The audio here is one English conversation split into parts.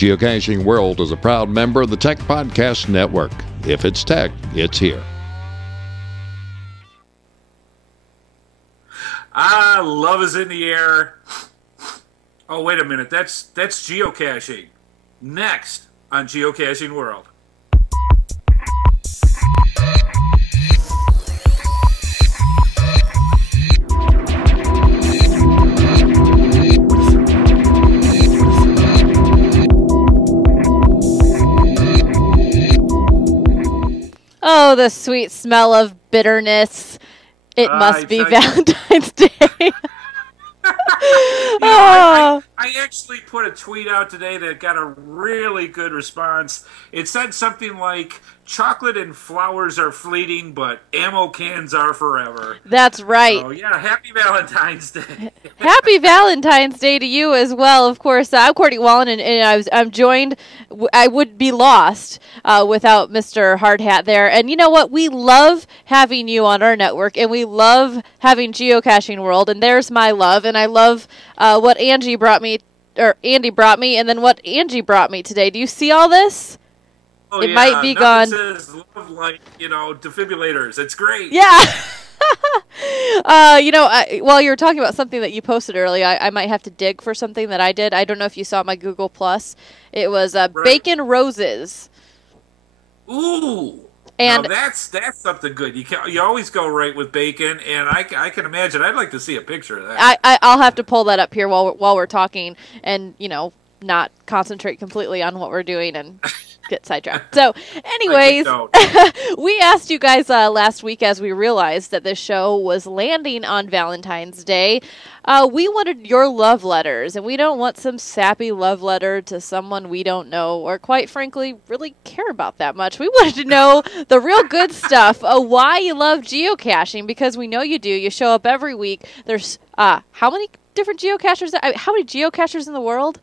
Geocaching World is a proud member of the Tech Podcast Network. If it's tech, it's here. Love is in the air. Oh, wait a minute. That's geocaching. Next on Geocaching World. Oh, the sweet smell of bitterness. It must be Valentine's Day. I actually put a tweet out today that got a really good response. It said something like, chocolate and flowers are fleeting, but ammo cans are forever. That's right. So, yeah, happy Valentine's Day. Happy Valentine's Day to you as well. Of course, I'm Courtney Wallen, and I'm joined. I would be lost without Mr. Hardhat there. And you know what? We love having you on our network, and we love having Geocaching World. And there's my love, and I love what Andy brought me, and then what Angie brought me today. Do you see all this? Oh, it might be gone. Says love like, defibrillators. It's great. Yeah. While you were talking about something that you posted earlier, I might have to dig for something that I did. I don't know if you saw my Google Plus. It was bacon roses. Ooh. And now that's something good. You always go right with bacon, and I can imagine. I'd like to see a picture of that. I'll have to pull that up here while we're talking, and not concentrate completely on what we're doing and get sidetracked. So, anyways, we asked you guys last week, as we realized that this show was landing on Valentine's Day. We wanted your love letters, and we don't want some sappy love letter to someone we don't know or, quite frankly, really care about that much. We wanted to know the real good stuff, why you love geocaching, because we know you do. You show up every week. There's how many different geocachers? How many geocachers in the world?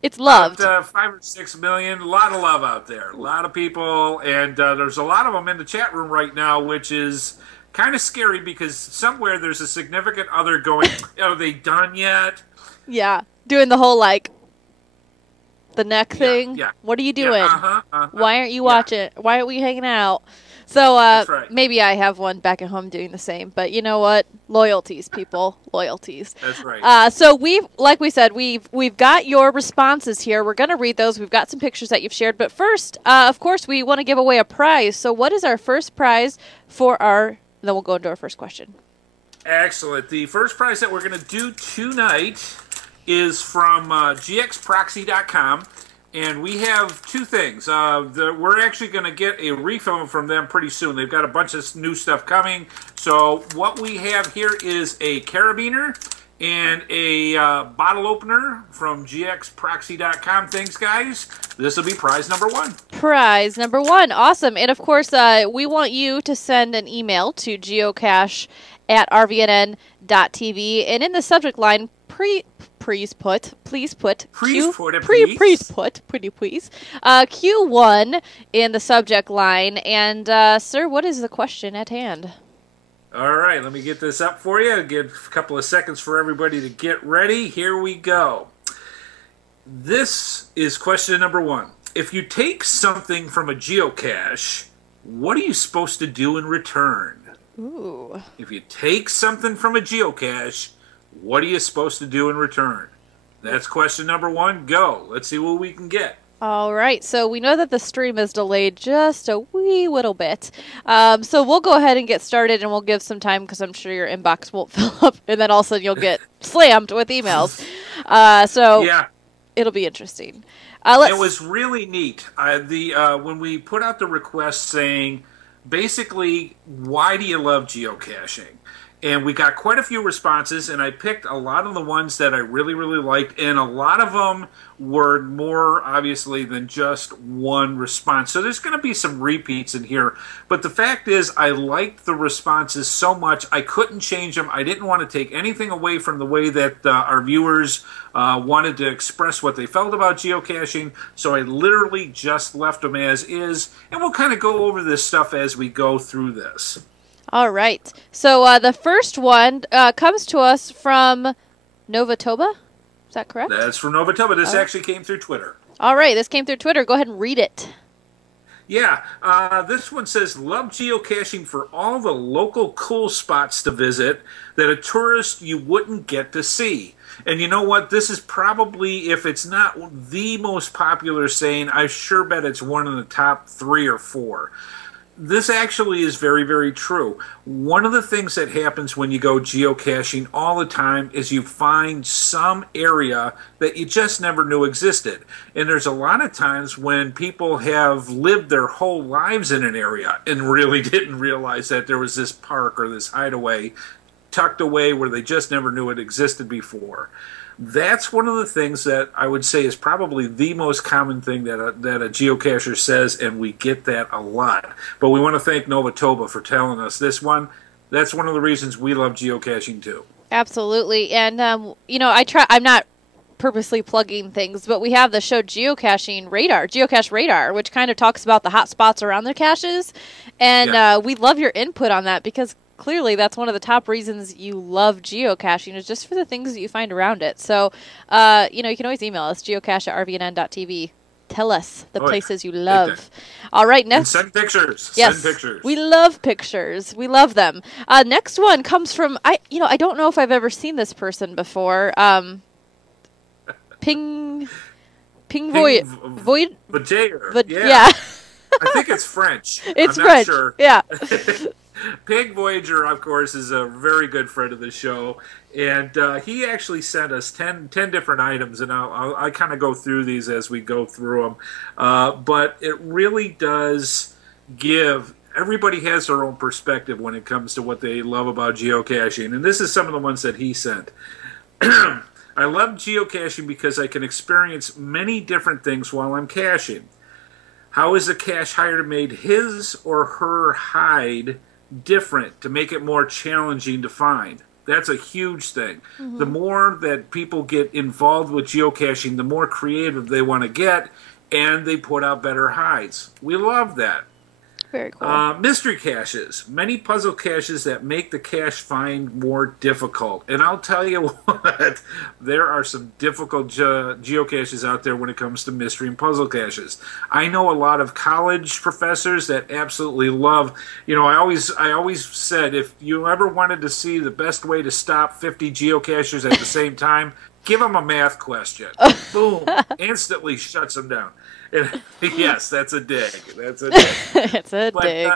It's loved. 5 or 6 million. A lot of love out there. A lot of people. And there's a lot of them in the chat room right now, which is kind of scary because somewhere there's a significant other going, are they done yet? Yeah. Doing the whole, the neck thing. Yeah. What are you doing? Yeah, Why aren't you watching? Why aren't we hanging out? So That's right. Maybe I have one back at home doing the same. But you know what? Loyalties, people. Loyalties. That's right. So like we said, we've got your responses here. We're going to read those. We've got some pictures that you've shared. But first, of course, we want to give away a prize. So what is our first prize for then we'll go into our first question. Excellent. The first prize that we're going to do tonight is from gxproxy.com. And we have two things. We're actually going to get a refill from them pretty soon. They've got a bunch of new stuff coming. So what we have here is a carabiner and a bottle opener from gxproxy.com. Thanks, guys. This will be prize number 1. Prize number 1. Awesome. And, of course, we want you to send an email to geocache@rvnn.tv. And in the subject line, please put Q1 in the subject line. And, sir, what is the question at hand? All right, let me get this up for you. I'll give a couple of seconds for everybody to get ready. Here we go. This is question number 1. If you take something from a geocache, what are you supposed to do in return? Ooh. If you take something from a geocache, what are you supposed to do in return? That's question number 1. Go. Let's see what we can get. All right. So we know that the stream is delayed just a wee little bit. So we'll go ahead and get started, and we'll give some time because I'm sure your inbox won't fill up, and then all of a sudden you'll get slammed with emails. Yeah. It'll be interesting. It was really neat. When we put out the request saying, basically, why do you love geocaching? And we got quite a few responses, and I picked a lot of the ones that I really, really liked, and a lot of them were more, obviously, than just one response. So there's going to be some repeats in here. But the fact is, I liked the responses so much, I couldn't change them. I didn't want to take anything away from the way that our viewers wanted to express what they felt about geocaching, so I literally just left them as is, and we'll kind of go over this stuff as we go through this. All right. So the first one comes to us from Novatoba. Is that correct? That's from Novatoba. This actually came through Twitter. All right, this came through Twitter. Go ahead and read it. Yeah, this one says, love geocaching for all the local cool spots to visit that a tourist you wouldn't get to see. And you know what? This is probably, if it's not the most popular saying, I sure bet it's one of the top 3 or 4. This actually is very, very true. One of the things that happens when you go geocaching all the time is you find some area that you just never knew existed. And there's a lot of times when people have lived their whole lives in an area and really didn't realize that there was this park or this hideaway tucked away where they just never knew it existed before. That's one of the things that I would say is probably the most common thing that a geocacher says, and we get that a lot. But we want to thank Novatoba for telling us this one. That's one of the reasons we love geocaching too. Absolutely. And, I'm not purposely plugging things, but we have the show Geocache Radar, which kind of talks about the hot spots around the caches. And we love your input on that because clearly that's one of the top reasons you love geocaching is just for the things that you find around it. So, you can always email us, geocache@rvnn.tv. Tell us the places you love. All right, next. And send pictures. Yes, send pictures. We love pictures. We love them. Next one comes from, I don't know if I've ever seen this person before. PingVoyager. Yeah. I think it's French. It's I'm French. Not sure. Yeah. PingVoyager, of course, is a very good friend of the show, and he actually sent us 10 different items, and I kind of go through these as we go through them. But it really does give... Everybody has their own perspective when it comes to what they love about geocaching, and this is some of the ones that he sent. I love geocaching because I can experience many different things while I'm caching. How is the cache hider made his or her hide different to make it more challenging to find? That's a huge thing. Mm-hmm. The more that people get involved with geocaching, the more creative they want to get, and they put out better hides. We love that. Very cool. Mystery caches. Many puzzle caches that make the cache find more difficult. And I'll tell you what, there are some difficult geocaches out there when it comes to mystery and puzzle caches. I know a lot of college professors that absolutely love, I always said, if you ever wanted to see the best way to stop 50 geocachers at the same time, give them a math question. Boom. Instantly shuts them down. And, yes, that's a dig. That's a dig. It's a dig.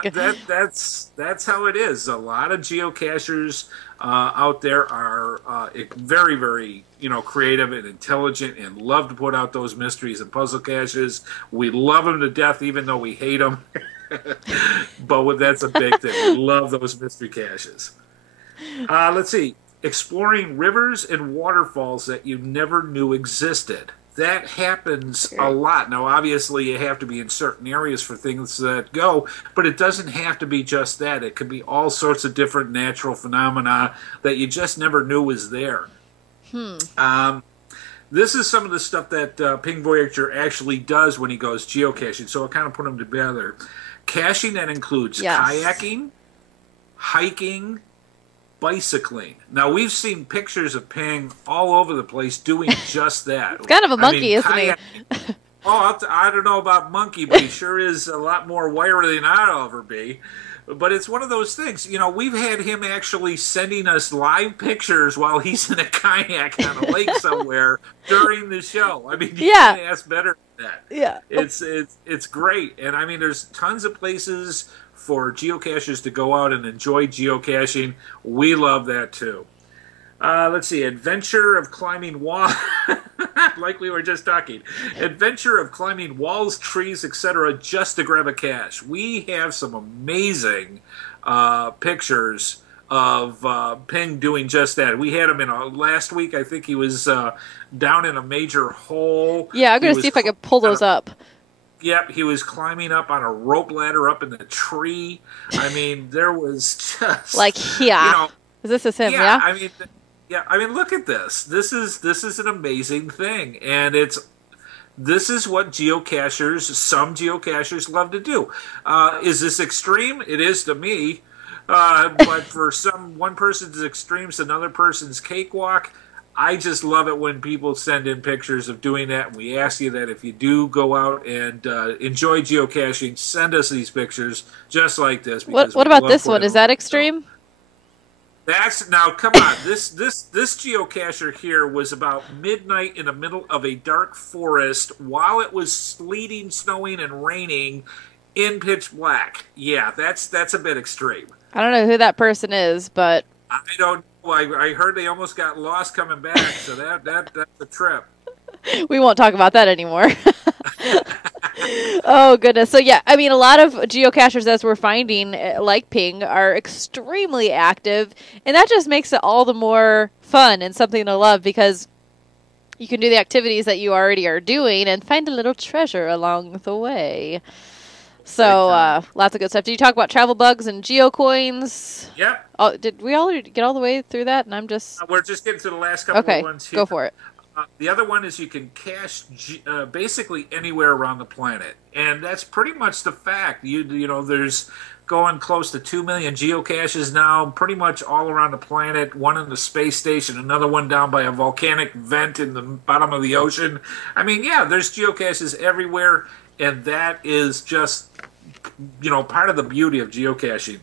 That's how it is. A lot of geocachers out there are very, very creative and intelligent and love to put out those mysteries and puzzle caches. We love them to death, even though we hate them. But that's a big thing. We love those mystery caches. Let's see. Exploring rivers and waterfalls that you never knew existed. That happens a lot. Now, obviously, you have to be in certain areas for things that go, but it doesn't have to be just that. It could be all sorts of different natural phenomena that you just never knew was there. This is some of the stuff that PingVoyager actually does when he goes geocaching, so I kind of put them together. Caching that includes kayaking, hiking, bicycling. Now, we've seen pictures of Ping all over the place doing just that. It's kind of a monkey, isn't he? I don't know about monkey, but he sure is a lot more wiry than I'll ever be. But it's one of those things. We've had him actually sending us live pictures while he's in a kayak on a lake somewhere during the show. I mean, you can't ask better than that. Yeah. It's great. And, I mean, there's tons of places for geocachers to go out and enjoy geocaching. We love that too. Let's see. Adventure of climbing walls. Like we were just talking. Adventure of climbing walls, trees, etc. just to grab a cache. We have some amazing pictures of Ping doing just that. We had him in last week. I think he was down in a major hole. Yeah, I'm going to see if I can pull those up. Yep, he was climbing up on a rope ladder up in the tree. I mean, there was just Is this him? Yeah. I mean, look at this. This is an amazing thing, and this is what some geocachers love to do. Is this extreme? It is to me, but for one person's extremes, another person's cakewalk. I just love it when people send in pictures of doing that. And we ask you that if you do go out and enjoy geocaching, send us these pictures just like this. Because What we about love this putting one? Is them that on. extreme? That's now. Come on, this geocacher here was about midnight in the middle of a dark forest while it was sleeting, snowing, and raining in pitch black. Yeah, that's a bit extreme. I don't know who that person is, but I don't know. I heard they almost got lost coming back, so that's a trip. we won't talk about that anymore. Oh goodness. So yeah, I mean, a lot of geocachers, as we're finding, like Ping, are extremely active, and that just makes it all the more fun and something to love because you can do the activities that you already are doing and find a little treasure along the way. So lots of good stuff. Did you talk about travel bugs and geocoins? Yep. Oh, did we all get all the way through that? And I'm just We're just getting to the last couple of ones here. Go for it. The other one is you can cache basically anywhere around the planet, and that's pretty much the fact. You know, there's going close to 2 million geocaches now, pretty much all around the planet. One in the space station, another one down by a volcanic vent in the bottom of the ocean. I mean, yeah, there's geocaches everywhere, and that is just, you know, part of the beauty of geocaching.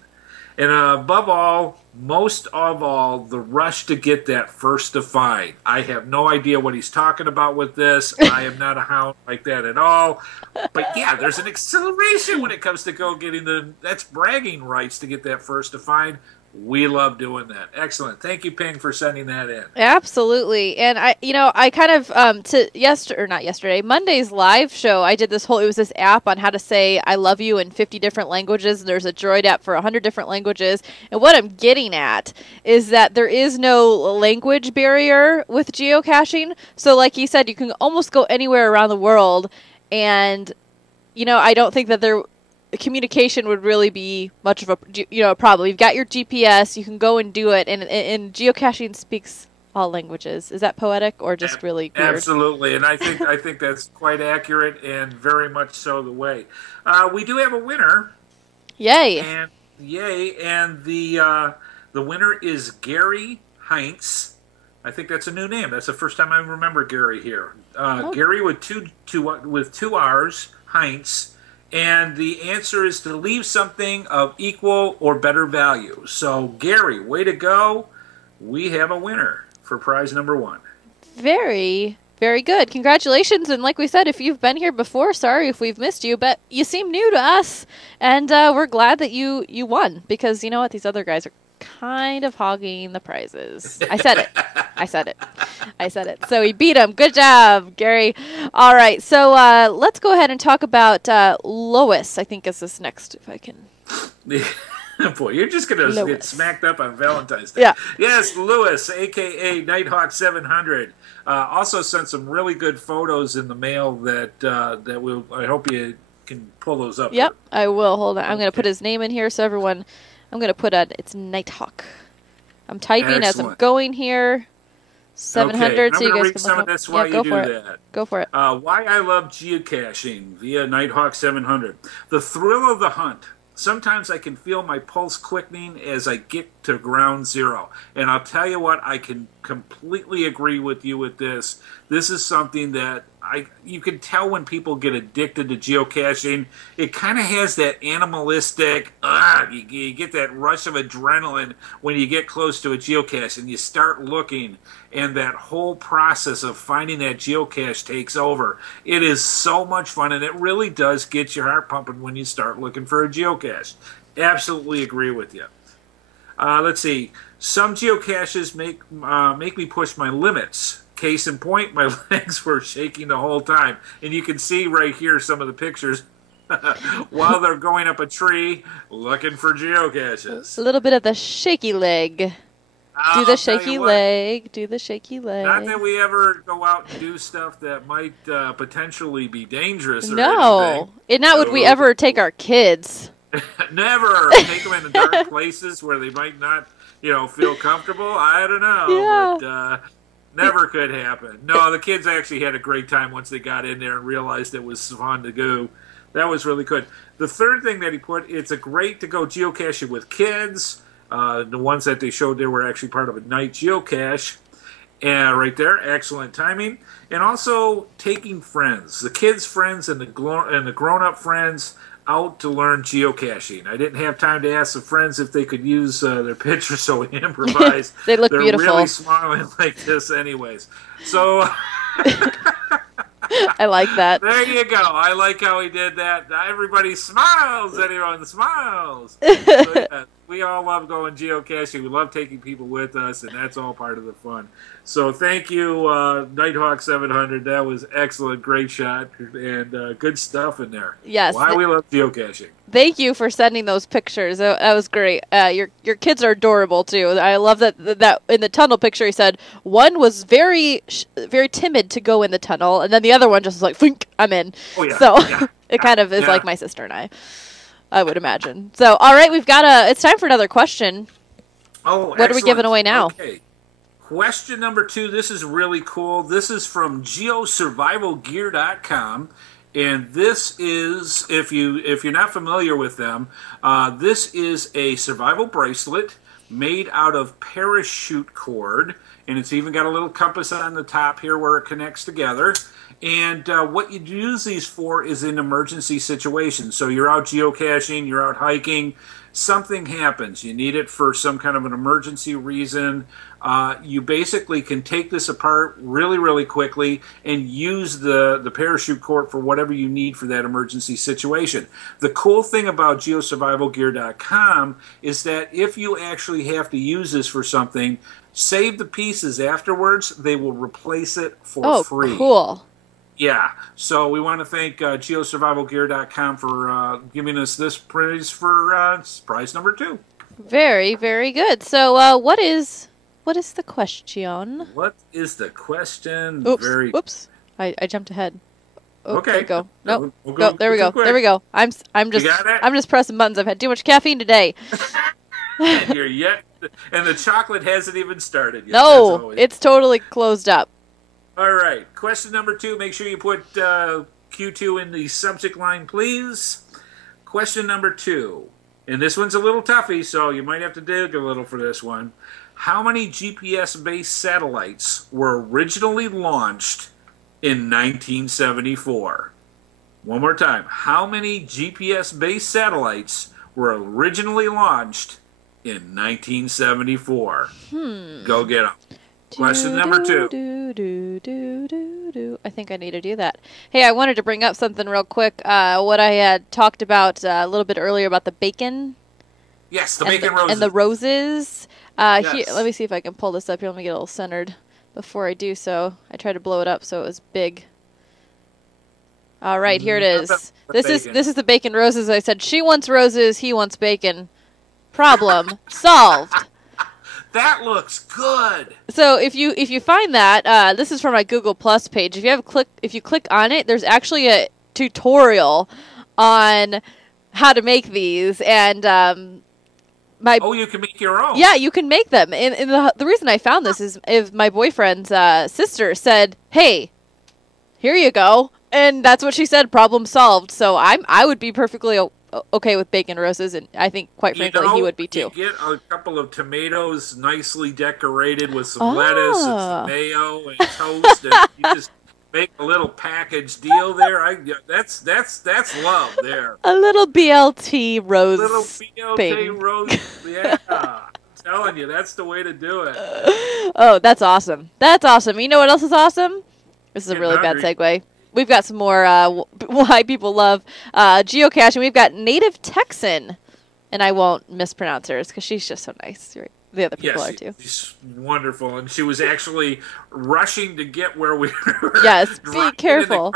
And above all, most of all, the rush to get that first to find. I have no idea what he's talking about with this. I am not a hound like that at all. But yeah, there's an acceleration when it comes to that's bragging rights to get that first to find. We love doing that. Excellent. Thank you, Ping, for sending that in. Absolutely. And I kind of not yesterday, Monday's live show, I did it was this app on how to say I love you in 50 different languages. There's a Droid app for 100 different languages. And what I'm getting at is that there is no language barrier with geocaching. So like he said, you can almost go anywhere around the world, and I don't think that communication would really be much of a problem. You've got your GPS, you can go and do it, and geocaching speaks all languages. Is that poetic or just really weird? Absolutely, and I think that's quite accurate and very much so the way. We do have a winner. Yay! And the winner is Gary Heinz. I think that's a new name. That's the first time I remember Gary here. Gary with two R's, Heinz. And the answer is to leave something of equal or better value. So, Gary, way to go. We have a winner for prize number 1. Very, very good. Congratulations. And like we said, if you've been here before, sorry if we've missed you, but you seem new to us. And we're glad that you won, because you know what? These other guys are kind of hogging the prizes. I said it. So we beat him. Good job, Gary. All right. So let's go ahead and talk about Lois. I think is this next, if I can. Boy, you're just going to get smacked up on Valentine's Day. Yeah. Yes, Lewis, a.k.a. Nighthawk 700. Also sent some really good photos in the mail that I hope you can pull those up. Yep, I will. Hold on. I'm going to put his name in here so everyone... I'm going to put it's Nighthawk. I'm typing as I'm going here. 700, so you guys can look up. That's why you do that. Go for it. Why I love geocaching via Nighthawk 700. The thrill of the hunt. Sometimes I can feel my pulse quickening as I get to ground zero. And I'll tell you what, I can completely agree with you with this. This is something that you can tell when people get addicted to geocaching. It kind of has that animalistic, you get that rush of adrenaline when you get close to a geocache and you start looking, and that whole process of finding that geocache takes over. It is so much fun, and it really does get your heart pumping when you start looking for a geocache. Absolutely agree with you. Let's see. Some geocaches make me push my limits. Case in point, my legs were shaking the whole time. And you can see right here some of the pictures while they're going up a tree looking for geocaches. A little bit of the shaky leg. Do the shaky leg. Not that we ever go out and do stuff that might potentially be dangerous or no. anything. And not would we ever take our kids. Never take them into dark places where they might not, feel comfortable. I don't know. Yeah. But never could happen. No, the kids actually had a great time once they got in there and realized it was fun to go. That was really good. The third thing that he put, it's a great to go geocaching with kids. The ones that they showed there were actually part of a night geocache. And right there, excellent timing. And also taking friends, the kids' friends and the grown-up friends out to learn geocaching. I didn't have time to ask the friends if they could use their pictures, so we improvised. They look They're beautiful. really smiling like this anyways. So I like that. there you go. I like how he did that. Everybody smiles. Anyone smiles. So, yeah, we all love going geocaching. We love taking people with us, and that's all part of the fun. So thank you, Nighthawk 700. That was excellent. Great shot, and good stuff in there. Yes. Why we love geocaching. Thank you for sending those pictures. That was great. Your kids are adorable too. I love that in the tunnel picture he said one was very timid to go in the tunnel, and then the other one just was like, "Think, I'm in." Oh, yeah. So Yeah. it kind of is like my sister and I would imagine. So all right, it's time for another question. Oh, what are we giving away now? Okay. Question number 2. This is really cool. This is from geosurvivalgear.com. And this is, if you're not familiar with them, this is a survival bracelet made out of parachute cord, and it's even got a little compass on the top here where it connects together. And what you use these for is in emergency situations. So you're out geocaching, you're out hiking, something happens. You need it for some kind of an emergency reason. You basically can take this apart really, really quickly and use the parachute cord for whatever you need for that emergency situation. The cool thing about geosurvivalgear.com is that if you actually have to use this for something, save the pieces afterwards. They will replace it for free. Oh, cool. Yeah, so we want to thank geosurvivalgear.com for giving us this prize for prize number 2. Very, very good. So what is the question? What is the question? Oops. I jumped ahead. Oh, okay. There we go. Nope. We'll go. There we go. quick. There we go. I'm just pressing buttons. I've had too much caffeine today. And the chocolate hasn't even started yet. No, it's totally closed up. All right. Question number 2. Make sure you put Q2 in the subject line, please. Question number 2. And this one's a little toughy, so you might have to dig a little for this one. How many GPS-based satellites were originally launched in 1974? One more time. How many GPS-based satellites were originally launched in 1974? Go get them. Question number 2. I think I need to do that. Hey, I wanted to bring up something real quick. What I had talked about a little bit earlier about the bacon. Yes, the bacon roses. And the roses. Yes. Here, let me see if I can pull this up here. Let me get a little centered before I do so. I tried to blow it up so it was big. All right, here it is. This is the bacon roses. I said she wants roses, he wants bacon. Problem solved. That looks good. So if you find that, this is from my Google Plus page. If you click on it, there's actually a tutorial on how to make these, and you can make your own. Yeah, you can make them. And the reason I found this is if my boyfriend's sister said, "Hey, here you go," and that's what she said. Problem solved. So I would be perfectly okay with bacon roses, and I think, quite frankly, he would be too. You get a couple of tomatoes nicely decorated with some lettuce and some mayo and toast, and you just make a little package deal there. That's love there. A little BLT rose. A little BLT rose. Yeah. I'm telling you, that's the way to do it. Oh, that's awesome. That's awesome. You know what else is awesome? This is a really bad segue. We've got some more why people love geocaching. We've got Native Texan, and I won't mispronounce hers because she's just so nice. Right? The other people are too. She's wonderful, and she was actually rushing to get where we were. Yes, be careful.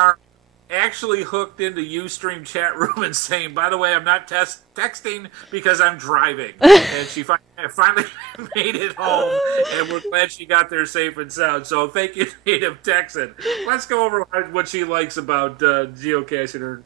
Actually hooked into Ustream chat room and saying, "By the way, I'm not texting because I'm driving." And she finally made it home, and we're glad she got there safe and sound. So thank you, Native Texan. Let's go over what she likes about geocaching.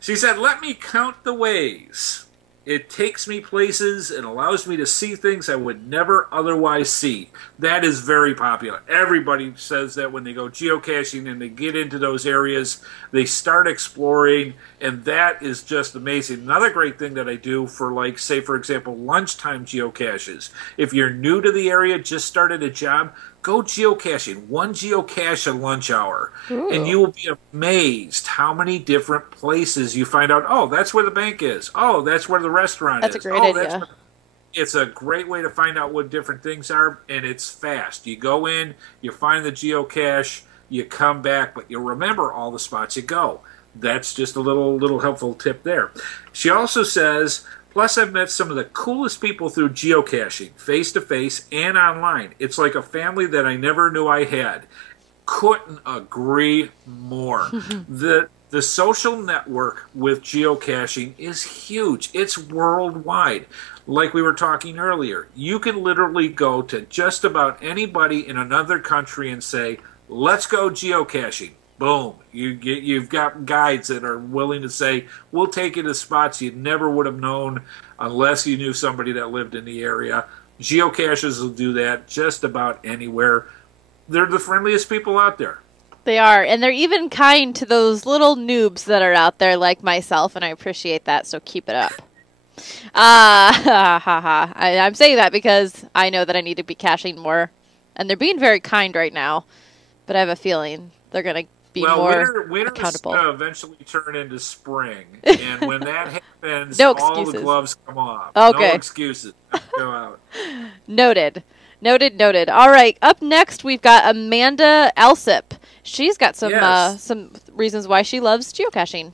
She said, "Let me count the ways. It takes me places and allows me to see things I would never otherwise see." That is very popular. Everybody says that when they go geocaching and they get into those areas, they start exploring, and that is just amazing. Another great thing that I do for, like, say, for example, lunchtime geocaches. If you're new to the area, just started a job, Go geocaching. One geocache a lunch hour. Ooh. And you will be amazed how many different places you find out, oh, that's where the bank is. Oh, that's where the restaurant That's is. a great Oh, that's idea. where... It's a great way to find out what different things are, and it's fast. You go in, you find the geocache, you come back, but you'll remember all the spots you go. That's just a little helpful tip there. She also says, plus I've met some of the coolest people through geocaching, face to face and online. It's like a family that I never knew I had. Couldn't agree more. The social network with geocaching is huge. It's worldwide. Like we were talking earlier, you can literally go to just about anybody in another country and say, let's go geocaching. Boom. You've got guides that are willing to say, we'll take you to spots you never would have known unless you knew somebody that lived in the area. Geocaches will do that just about anywhere. They're the friendliest people out there. They are, and they're even kind to those little noobs that are out there like myself, and I appreciate that, so keep it up. I'm saying that because I know that I need to be caching more, and they're being very kind right now, but I have a feeling they're going to be more winter accountable. is going to eventually turn into spring, and when that happens, No all the excuses. gloves come off. Okay. No excuses. Go out. Noted. All right, up next we've got Amanda Alsip. She's got some reasons why she loves geocaching.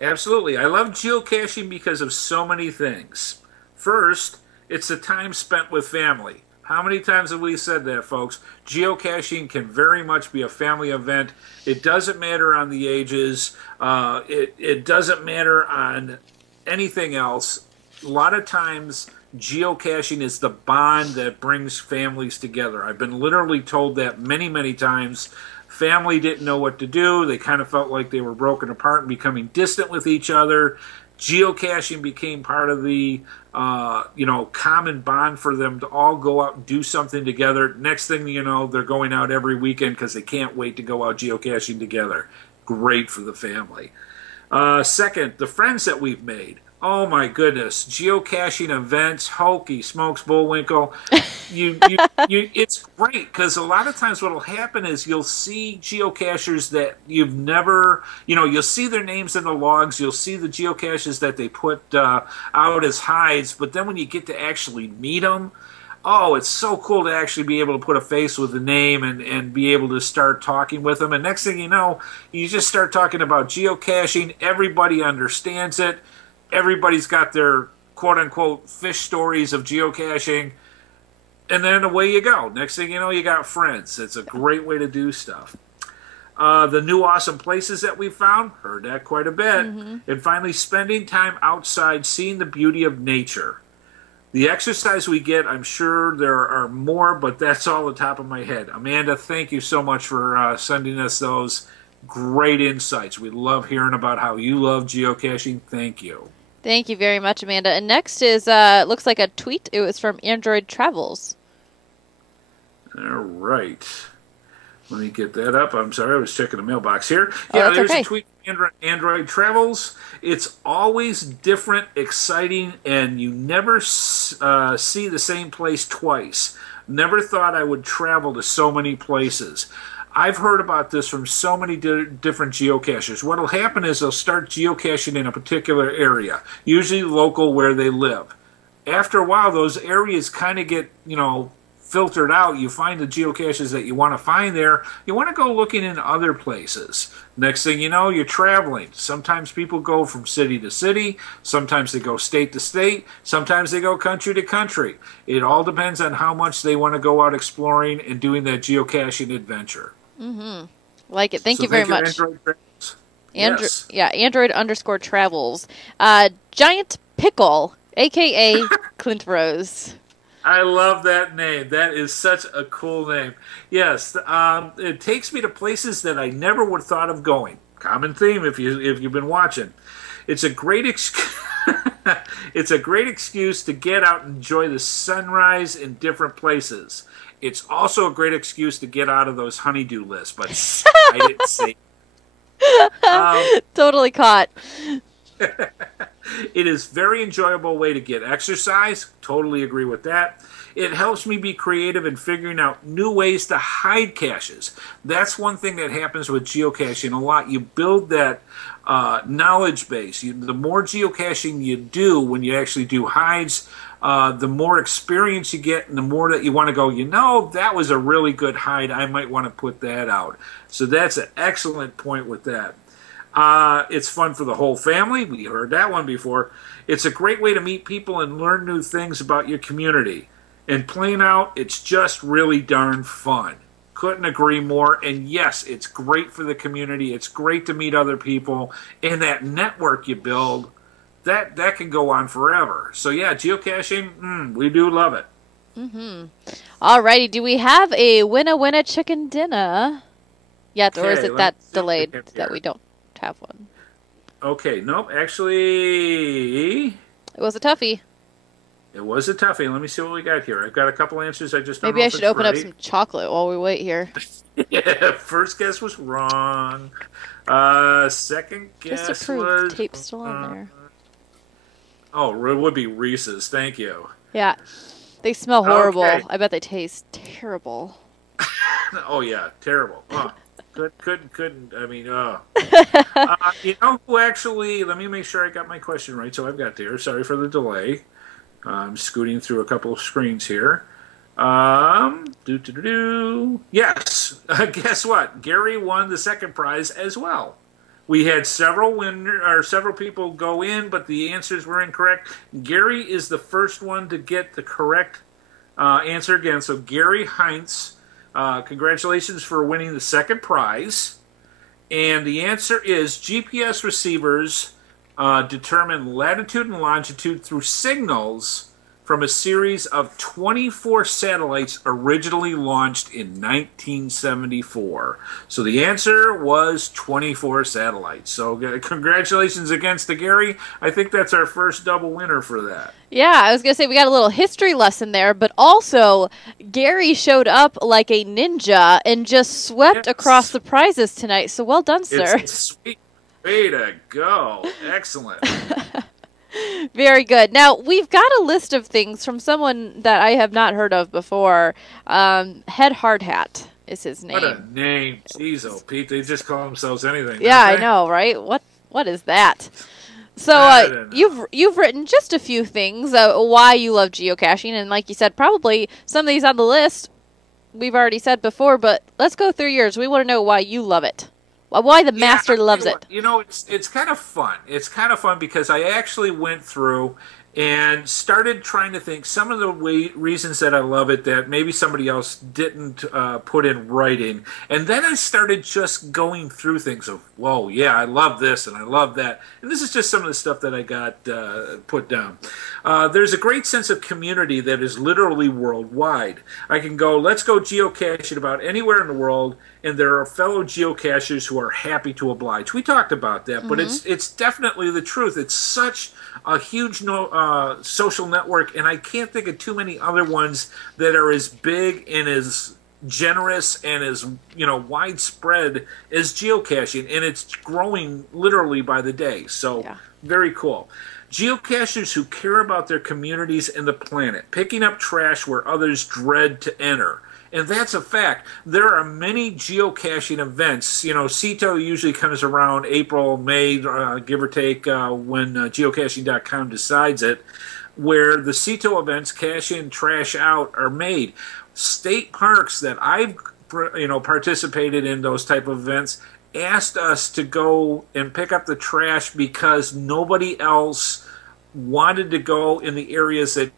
Absolutely. I love geocaching because of so many things. First, it's the time spent with family. How many times have we said that, folks? Geocaching can very much be a family event. It doesn't matter on the ages. It doesn't matter on anything else. A lot of times, geocaching is the bond that brings families together. I've been literally told that many, many times. Family didn't know what to do. They kind of felt like they were broken apart and becoming distant with each other. Geocaching became part of the common bond for them to all go out and do something together. Next thing you know, they're going out every weekend because they can't wait to go out geocaching together. Great for the family. Second, the friends that we've made. Oh my goodness, geocaching events, hokey smokes, Bullwinkle. It's great because a lot of times what will happen is you'll see geocachers that you've never, you'll see their names in the logs, you'll see the geocaches that they put out as hides, but then when you get to actually meet them, oh, it's so cool to actually be able to put a face with a name and be able to start talking with them. And next thing you know, you just start talking about geocaching. Everybody understands it. Everybody's got their quote-unquote fish stories of geocaching. And then away you go. Next thing you know, you got friends. It's a great way to do stuff. The new awesome places that we found, heard that quite a bit. Mm-hmm. And finally, spending time outside, seeing the beauty of nature. The exercise we get, I'm sure there are more, but that's all the top of my head. Amanda, thank you so much for sending us those great insights. We love hearing about how you love geocaching. Thank you. Thank you very much, Amanda. And next is, looks like a tweet. It was from Android Travels. All right. Let me get that up. I'm sorry, I was checking the mailbox here. Yeah, there's okay. A tweet from Android Travels. It's always different, exciting, and you never see the same place twice. Never thought I would travel to so many places. I've heard about this from so many different geocachers. What will happen is they'll start geocaching in a particular area, usually local where they live. After a while, those areas kind of get, filtered out. You find the geocaches that you want to find there. You want to go looking in other places. Next thing you know, you're traveling. Sometimes people go from city to city. Sometimes they go state to state. Sometimes they go country to country. It all depends on how much they want to go out exploring and doing that geocaching adventure. Mm-hmm. Like it. Thank you very much. Android Travels. Yes. Yeah, Android_Travels. Giant Pickle, a.k.a. Clint Rose. I love that name. That is such a cool name. Yes, it takes me to places that I never would have thought of going. Common theme if you've been watching. It's a great it's a great excuse to get out and enjoy the sunrise in different places. It's also a great excuse to get out of those honeydew lists, but I didn't say. Totally caught. It is very enjoyable way to get exercise. Totally agree with that. It helps me be creative in figuring out new ways to hide caches. That's one thing that happens with geocaching a lot. You build that knowledge base. The more geocaching you do when you actually do hides, the more experience you get and the more that you want to go, that was a really good hide. I might want to put that out. So that's an excellent point with that. It's fun for the whole family. We heard that one before. It's a great way to meet people and learn new things about your community. And playing out, it's just really darn fun. Couldn't agree more. And yes, it's great for the community. It's great to meet other people. And that network you build, that can go on forever. So yeah, geocaching, we do love it. Mm-hmm. Alrighty, do we have a winna chicken dinner yet, or is it that delayed that we don't have one? Okay, nope, actually... It was a toughie. It was a toughie. Let me see what we got here. I've got a couple answers. I just don't Maybe know I if should it's open right. up some chocolate while we wait here. Yeah, first guess was wrong. Second guess Just approved. was... Tape's still on there. Oh, it would be Reese's. Thank you. Yeah. They smell horrible. Okay. I bet they taste terrible. Oh, yeah. Terrible. Oh, couldn't. I mean, you know who actually... Let me make sure I got my question right. So I've got there. Sorry for the delay. I'm scooting through a couple of screens here. Yes. Guess what? Gary won the second prize as well. We had several people go in, but the answers were incorrect. Gary is the first one to get the correct answer again. So Gary Heinz, congratulations for winning the second prize. And the answer is GPS receivers determine latitude and longitude through signals from a series of 24 satellites originally launched in 1974. So the answer was 24 satellites. So congratulations again to Gary. I think that's our first double winner for that. Yeah, I was going to say we got a little history lesson there, but also Gary showed up like a ninja and just swept across the prizes tonight. So well done, sir. It's sweet. Way to go. Excellent. Very good. Now, we've got a list of things from someone that I have not heard of before. Head Hard Hat is his name. What a name. Jeez, oh, Pete. They just call themselves anything. Yeah, I know, right? What is that? So you've written just a few things why you love geocaching, and like you said, probably some of these on the list we've already said before, but let's go through yours. We want to know why you love it. Why the master loves it. It's kind of fun. It's kind of fun because I actually went through and started trying to think some of the reasons that I love it that maybe somebody else didn't put in writing. And then I started just going through things of, whoa, yeah, I love this and I love that. And this is just some of the stuff that I got put down. There's a great sense of community that is literally worldwide. I can go, let's go geocaching about anywhere in the world, and there are fellow geocachers who are happy to oblige. We talked about that, but it's definitely the truth. It's such a huge social network, and I can't think of too many other ones that are as big and as generous and as widespread as geocaching, and it's growing literally by the day. So very cool. Geocachers who care about their communities and the planet, picking up trash where others dread to enter. And that's a fact. There are many geocaching events. CITO usually comes around April, May, give or take, when geocaching.com decides it, where the CITO events, cash in, trash out, are made. State parks that I've participated in those type of events asked us to go and pick up the trash because nobody else wanted to go in the areas that...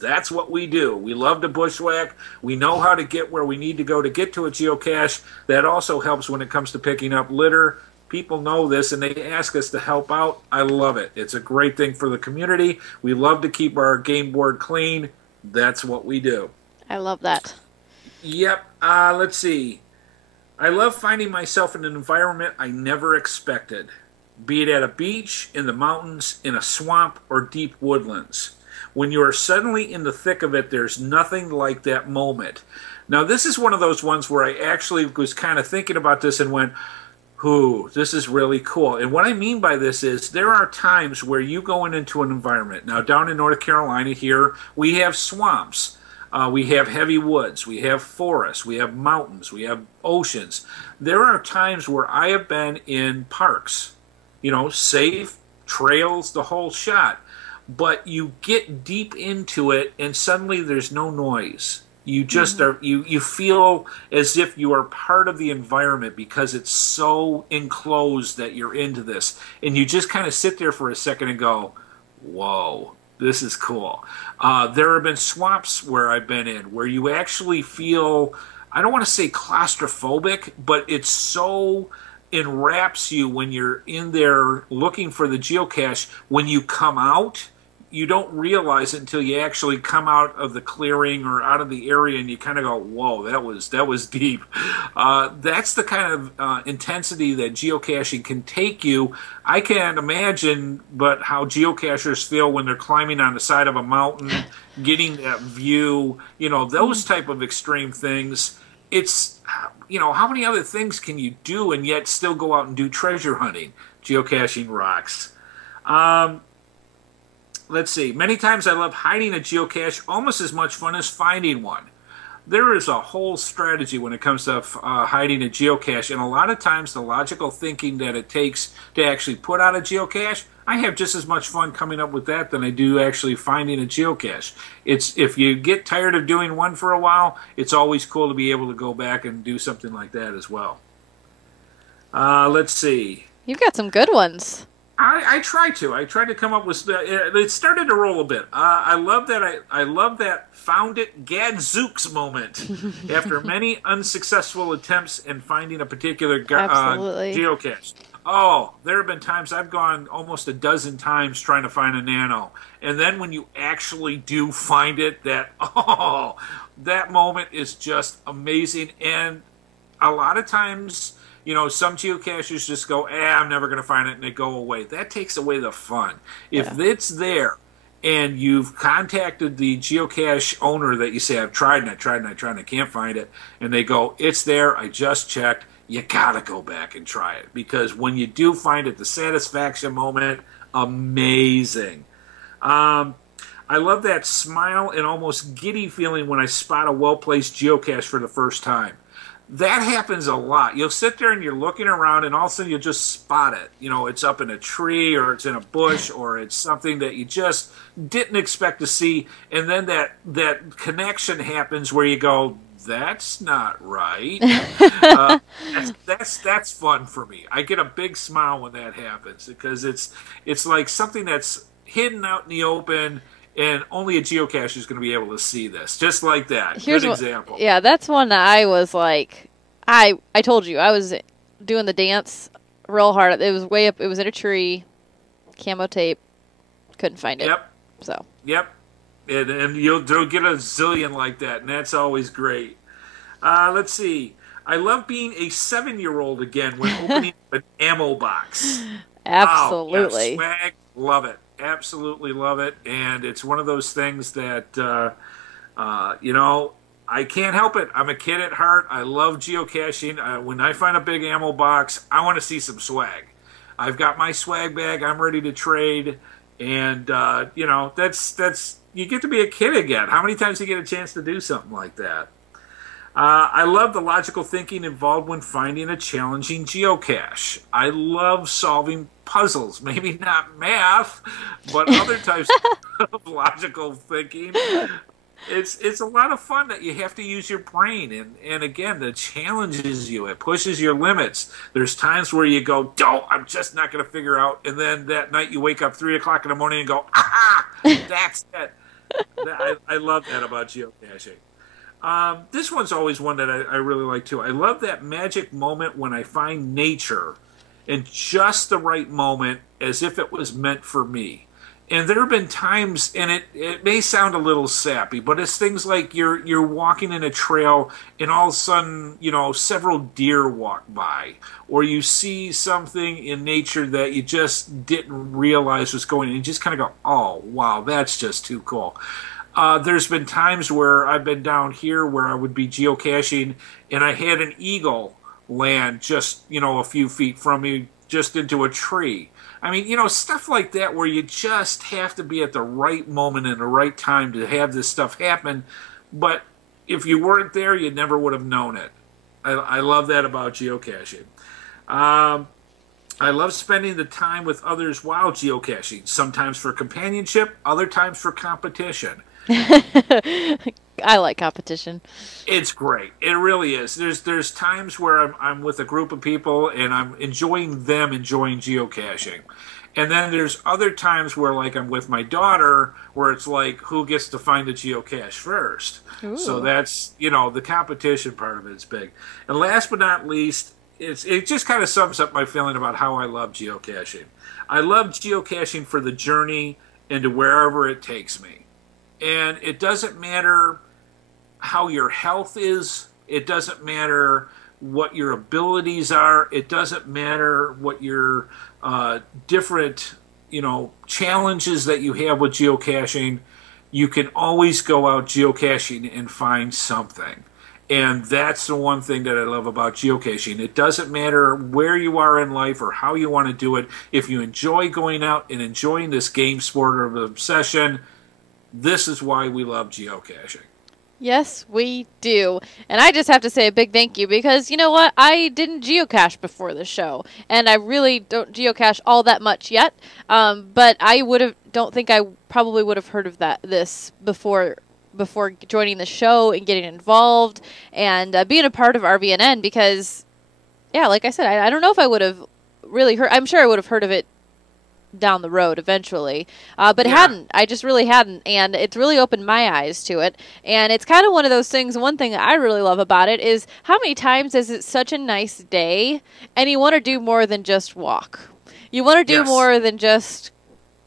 That's what we do. We love to bushwhack. We know how to get where we need to go to get to a geocache. That also helps when it comes to picking up litter. People know this, and they ask us to help out. I love it. It's a great thing for the community. We love to keep our game board clean. That's what we do. I love that. Yep. Let's see. I love finding myself in an environment I never expected, be it at a beach, in the mountains, in a swamp, or deep woodlands. When you are suddenly in the thick of it, there's nothing like that moment. Now, this is one of those ones where I actually was kind of thinking about this and went, Ooh, this is really cool. And what I mean by this is there are times where you go into an environment. Now, down in North Carolina here, we have swamps. We have heavy woods. We have forests. We have mountains. We have oceans. There are times where I have been in parks, safe, trails, the whole shot. But you get deep into it and suddenly there's no noise. You just are you feel as if you are part of the environment because it's so enclosed that you're into this. And you just kind of sit there for a second and go, whoa, this is cool. There have been swamps where I've been in where you actually feel, I don't want to say claustrophobic, but it's so enwraps you when you're in there looking for the geocache. When you come out, you don't realize it until you actually come out of the clearing or out of the area, and you kind of go, "Whoa, that was deep." That's the kind of intensity that geocaching can take you. I can't imagine, but how geocachers feel when they're climbing on the side of a mountain, getting that view. Those type of extreme things. It's how many other things can you do and yet still go out and do treasure hunting? Geocaching rocks. Let's see. Many times I love hiding a geocache almost as much fun as finding one. There is a whole strategy when it comes to hiding a geocache, and a lot of times the logical thinking that it takes to actually put out a geocache, I have just as much fun coming up with that than I do actually finding a geocache. If you get tired of doing one for a while, it's always cool to be able to go back and do something like that as well. Let's see. You've got some good ones. I try to. I try to come up with. It started to roll a bit. I love that. I love that found it gadzooks moment after many unsuccessful attempts in finding a particular geocache. Oh, there have been times I've gone almost a dozen times trying to find a nano, and then when you actually do find it, that moment is just amazing. And a lot of times, some geocachers just go, I'm never going to find it, and they go away. That takes away the fun. If it's there and you've contacted the geocache owner that you say, I've tried and I tried and I tried and I can't find it, and they go, it's there, I just checked, you got to go back and try it. Because when you do find it, the satisfaction moment, amazing. I love that smile and almost giddy feeling when I spot a well-placed geocache for the first time. That happens a lot. You'll sit there and you're looking around and all of a sudden you'll just spot it. It's up in a tree or it's in a bush or it's something that you just didn't expect to see. And then that connection happens where you go, that's not right. That's fun for me. I get a big smile when that happens because it's like something that's hidden out in the open. And only a geocache is going to be able to see this. Just like that. Good example. Yeah, that's one that I was like, I told you, I was doing the dance real hard. It was way up. It was in a tree, camo tape. Couldn't find it. Yep. So. Yep. And you'll get a zillion like that, and that's always great. Let's see. I love being a 7-year-old again when opening an ammo box. Absolutely. Swag, love it. Absolutely love it, and it's one of those things that I can't help it. I'm a kid at heart. I love geocaching. When I find a big ammo box, I want to see some swag. I've got my swag bag. I'm ready to trade, and that's you get to be a kid again. How many times do you get a chance to do something like that? I love the logical thinking involved when finding a challenging geocache. I love solving puzzles, maybe not math, but other types of logical thinking. It's a lot of fun that you have to use your brain, and again, it challenges you. It pushes your limits. There's times where you go, I'm just not going to figure out, and then that night you wake up 3 o'clock in the morning and go, that's it. I love that about geocaching. This one's always one that I really like too. I love that magic moment when I find nature in just the right moment as if it was meant for me. And there have been times, and it may sound a little sappy, but it's things like you're walking in a trail and all of a sudden, several deer walk by, or you see something in nature that you just didn't realize was going on. You just kind of go, oh, wow, that's just too cool. There's been times where I've been down here where I would be geocaching and I had an eagle land just, a few feet from you, just into a tree. I mean, stuff like that where you just have to be at the right moment and the right time to have this stuff happen. But if you weren't there, you never would have known it. I love that about geocaching. I love spending the time with others while geocaching, sometimes for companionship, other times for competition. I like competition. It's great. It really is. There's times where I'm with a group of people and I'm enjoying them enjoying geocaching. And then there's other times where, like, I'm with my daughter, where it's like, who gets to find a geocache first? Ooh. So that's, the competition part of it is big. And last but not least, it just kind of sums up my feeling about how I love geocaching. I love geocaching for the journey into wherever it takes me. And it doesn't matter how your health is. It doesn't matter what your abilities are. It doesn't matter what your different, challenges that you have with geocaching. You can always go out geocaching and find something. And that's the one thing that I love about geocaching. It doesn't matter where you are in life or how you want to do it. If you enjoy going out and enjoying this game sport of obsession, this is why we love geocaching. Yes, we do. And I just have to say a big thank you because, you know what? I didn't geocache before the show. And I really don't geocache all that much yet. But I don't think I probably would have heard of this before joining the show and getting involved and being a part of RVNN because, yeah, like I said, I don't know if I would have really heard. I'm sure I would have heard of it down the road eventually, but hadn't. I just really hadn't, and it's really opened my eyes to it. And it's kind of one of those things. One thing that I really love about it is how many times is it such a nice day, and you want to do more than just walk. You want to do more than just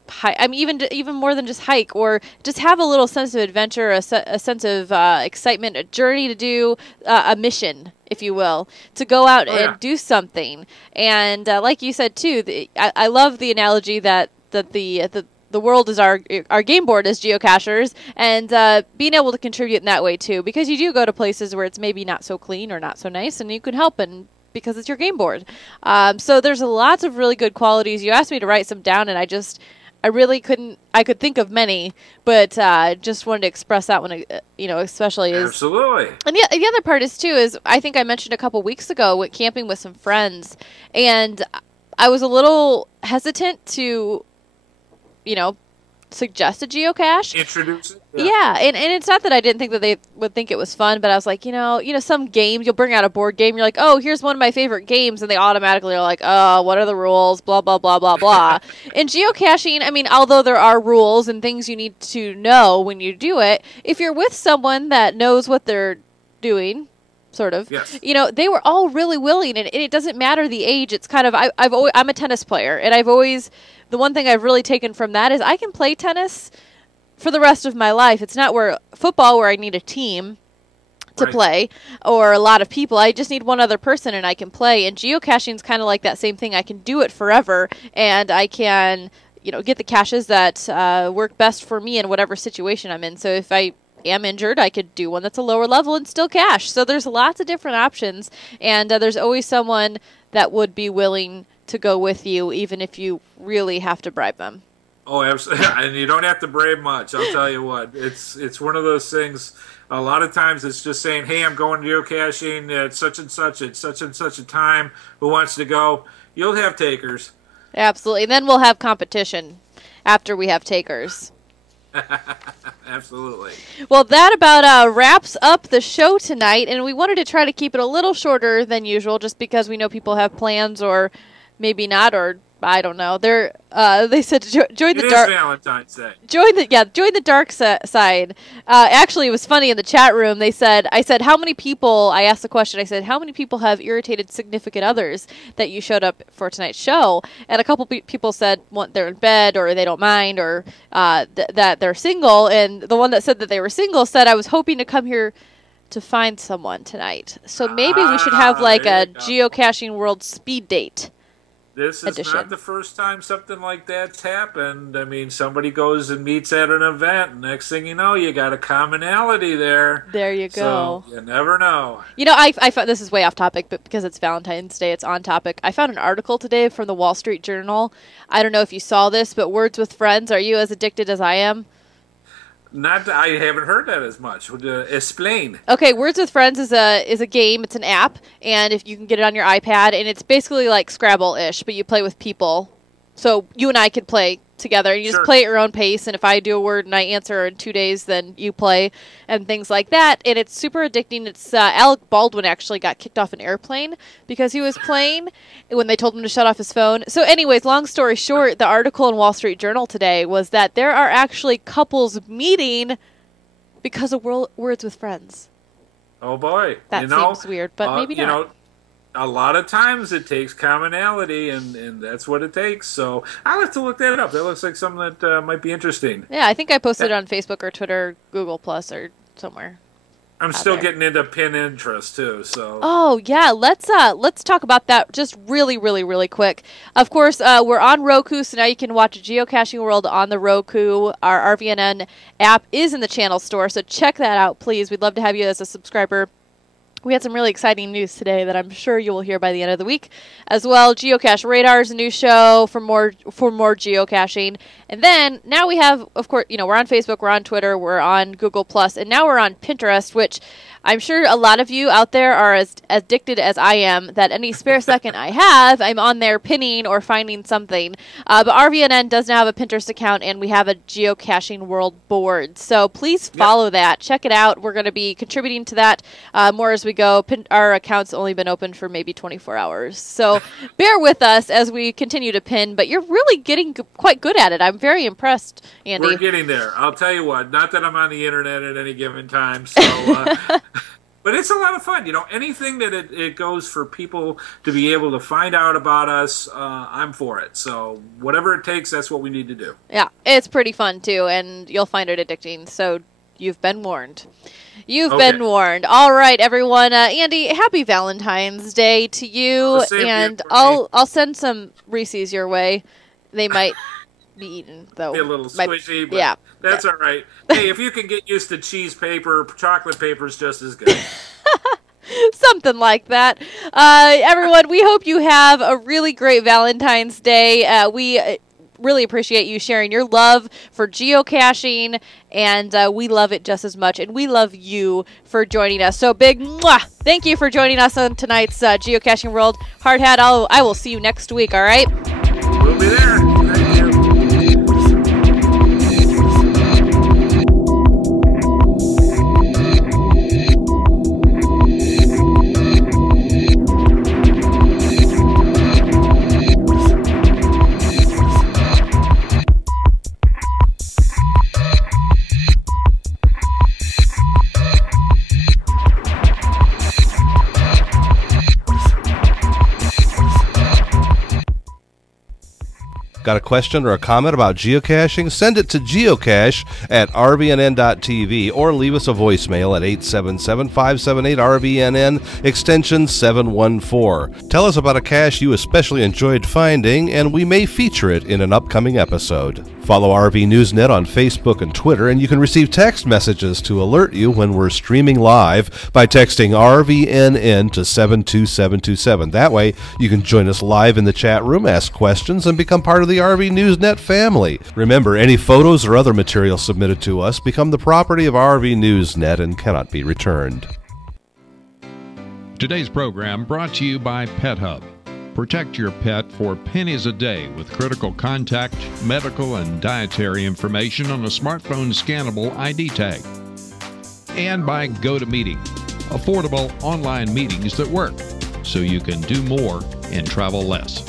hike. I mean, even more than just hike, or just have a little sense of adventure, a sense of excitement, a journey to do, a mission, if you will, to go out and do something. And like you said too, I love the analogy that the world is our game board as geocachers, and being able to contribute in that way too, because you do go to places where it's maybe not so clean or not so nice, and you can help because it's your game board. So there's lots of really good qualities. You asked me to write some down, and I really couldn't. I could think of many, but just wanted to express that one. Especially is absolutely. And the other part is too is I think I mentioned a couple weeks ago went camping with some friends, and I was a little hesitant to, suggest a geocache. Introduce it. Yeah, and it's not that I didn't think that they would think it was fun, but I was like, some games, you'll bring out a board game, you're like, oh, here's one of my favorite games, and they automatically are like, oh, what are the rules, blah, blah, blah, blah, blah. In geocaching, I mean, although there are rules and things you need to know when you do it, if you're with someone that knows what they're doing, sort of, yes. They were all really willing, and it doesn't matter the age. It's kind of, I'm a tennis player, and the one thing I've really taken from that is I can play tennis for the rest of my life. It's not where football where I need a team to play or a lot of people. I just need one other person and I can play. And geocaching is kind of like that same thing. I can do it forever, and I can, get the caches that work best for me in whatever situation I'm in. So if I am injured, I could do one that's a lower level and still cache. So there's lots of different options, and there's always someone that would be willing to go with you, even if you really have to bribe them. Oh, absolutely. And you don't have to brave much. I'll tell you what. It's one of those things. A lot of times it's just saying, hey, I'm going geocaching at such and such a time. Who wants to go? You'll have takers. Absolutely. And then we'll have competition after we have takers. Absolutely. Well, that about wraps up the show tonight. And we wanted to try to keep it a little shorter than usual just because we know people have plans or maybe not, or I don't know. They said join the dark. Valentine's Day. Join the dark side. Actually, it was funny in the chat room. I said, how many people? I asked the question. I said, how many people have irritated significant others that you showed up for tonight's show? And a couple people said they're in bed or they don't mind or that they're single. And the one that said that they were single said, I was hoping to come here to find someone tonight. So maybe we should have like a geocaching world speed date. This is edition. not the first time something like that's happened. I mean, somebody goes and meets at an event, and next thing you know, you got a commonality there. There you go. So you never know. You know, I found, this is way off topic, but because it's Valentine's Day, it's on topic. I found an article today from the Wall Street Journal. I don't know if you saw this, but Words with Friends, are you as addicted as I am? Not, I haven't heard that as much. Explain. Okay, Words with Friends is a game. It's an app, and if you can get it on your iPad, and it's basically like Scrabble-ish, but you play with people. So you and I could play together. You just play at your own pace, and if I do a word and I answer in 2 days, then you play, and things like that. And it's super addicting. It's Alec Baldwin actually got kicked off an airplane because he was playing when they told him to shut off his phone. So anyways, long story short, the article in Wall Street Journal today was that there are actually couples meeting because of Words with Friends. Oh boy. That seems weird, but maybe not. You know, a lot of times it takes commonality, and that's what it takes. So I'll have to look that up. That looks like something that might be interesting. Yeah, I think I posted it on Facebook or Twitter, Google Plus, or somewhere. I'm still getting into Pinterest too. So. Oh yeah, let's talk about that just really quick. Of course, we're on Roku, so now you can watch Geocaching World on the Roku. Our RVNN app is in the channel store, so check that out, please. We'd love to have you as a subscriber. We had some really exciting news today that I'm sure you will hear by the end of the week. As well, Geocache Radar is a new show for more geocaching. And then now we have, of course, you know, we're on Facebook, we're on Twitter, we're on Google Plus, and now we're on Pinterest, which I'm sure a lot of you out there are as addicted as I am, that any spare second I have, I'm on there pinning or finding something. But RVNN does now have a Pinterest account, and we have a Geocaching World board. So please follow that. Check it out. We're going to be contributing to that more as we go. Our account's only been open for maybe 24 hours. So bear with us as we continue to pin, but you're really getting quite good at it. I'm very impressed, Andy. We're getting there. I'll tell you what, not that I'm on the internet at any given time, so... But it's a lot of fun. You know, anything that it goes for people to be able to find out about us, I'm for it. So whatever it takes, that's what we need to do. Yeah, it's pretty fun, too, and you'll find it addicting. So you've been warned. You've been warned. All right, everyone. Andy, happy Valentine's Day to you. And I'll send some Reese's your way. They might be eaten, though. Be a little squishy, but yeah. That's all right. Hey, if you can get used to cheese paper, chocolate paper is just as good. Something like that. Everyone, we hope you have a really great Valentine's Day. We really appreciate you sharing your love for geocaching, and we love it just as much, and we love you for joining us. So big mwah! Thank you for joining us on tonight's Geocaching World. Hard Hat, I will see you next week, all right? We'll be there. Thank you. Got a question or a comment about geocaching? Send it to geocache@rvnn.tv or leave us a voicemail at 877-578-RVNN, extension 714. Tell us about a cache you especially enjoyed finding, and we may feature it in an upcoming episode. Follow RV Newsnet on Facebook and Twitter, and you can receive text messages to alert you when we're streaming live by texting RVNN to 72727. That way, you can join us live in the chat room, ask questions, and become part of the RV Newsnet family. Remember, any photos or other material submitted to us become the property of RV Newsnet and cannot be returned. Today's program brought to you by Pet Hub. Protect your pet for pennies a day with critical contact, medical, and dietary information on a smartphone scannable ID tag. And by GoToMeeting, affordable online meetings that work so you can do more and travel less.